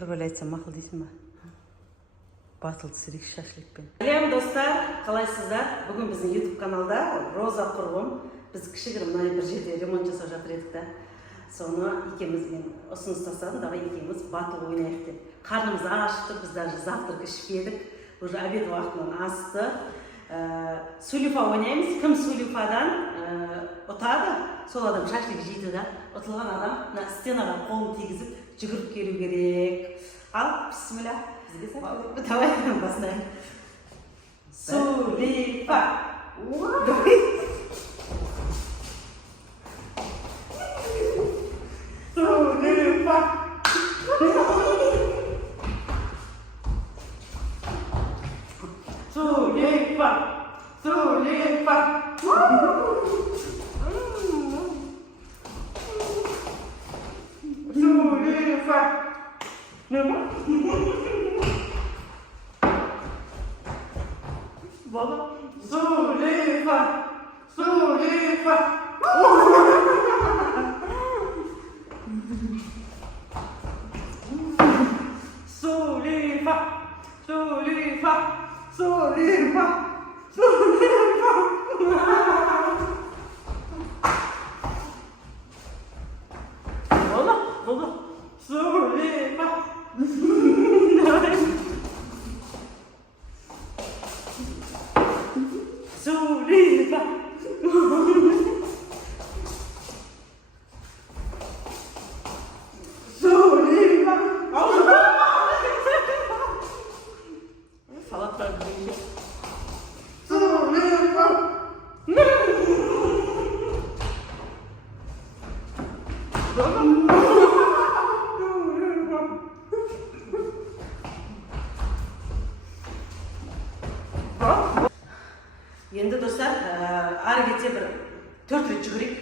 Bir böyle айтсам мақұл дейсің ба? Батыл сирек шашликпен. Сәлем достар, қалайсыздар? Бүгін біздің YouTube каналда Роза құрбым. Біз кішігірім бір жерде ремонт жасап жатыр едік та. Соны екеумізбен ұсыныс тастадым, давай екеуміз батыл ойнайық деп. Қарнымыз ашты, біз даже завтрак ішпедік. Уже обед уақытынан асты. Сулифа ойнаймыз. Кім сулифадан ұтады, сол адам шашлик жейді да. Ұтылған адам стенаға қолын тигізіп жүгіріп келу керек. Ал, бисмилля. Давай бастайық. Сулифа. Сулифа. Сулифа. Сулифа. Сулифа. Baba. Сулифа. Сулифа. Сулифа. Сулифа. Сулифа. Сулифа. Baba. Сулифа. Сулифа. Сулифа. Салаттар deyince. Сулифа. Енді достар, ары кетсе бір 4 рет жүгірейік.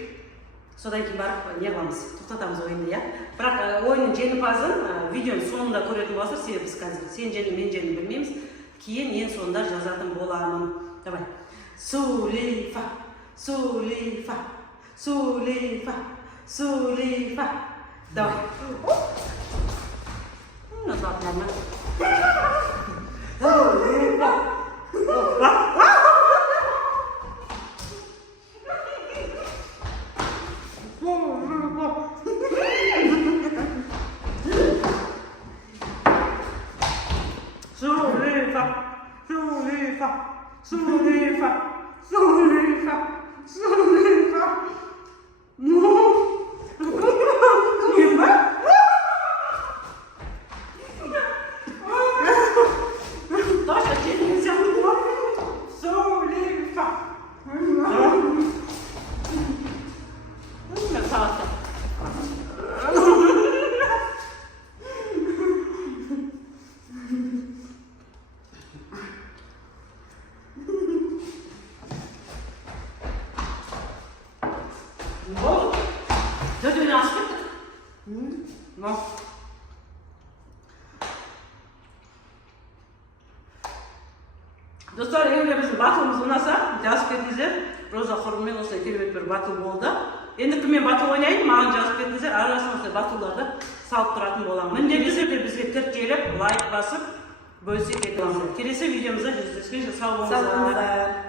Содан кейін барып не қыламыз, тоқтатамыз ойынды, я. Бірақ ойынның жеңімпазын видеоның соңында көретін боласыздар, себебі біз қазір сен жеңдің, мен жеңдім білмейміз. Кейін ең соңында жазатын боламын. Давай. Сулифа, Сулифа, Сулифа, Сулифа. Давай. Назад, нормально. Сулифа. Сулифа, Сулифа, Сулифа, Сулифа, Сулифа. Точно, тебе нельзя. Сулифа. Красавица. Dört öyle açtık. No. Dostlar, егер біздің батылымыз ұнаса, жазып кетіңіздер. Роза құрбыммен осылай керемет бір батыл болды. Енді кіммен батыл ойнайын, маған жазып кетіңіздер. Арасында осылай батылдарды салып тұратын боламын. Міндетті түрде бізге тіркеліп, лайк басып, бөлісе кетіңіздер. Келесі видеомызда жүздескенше сау болыңыздар.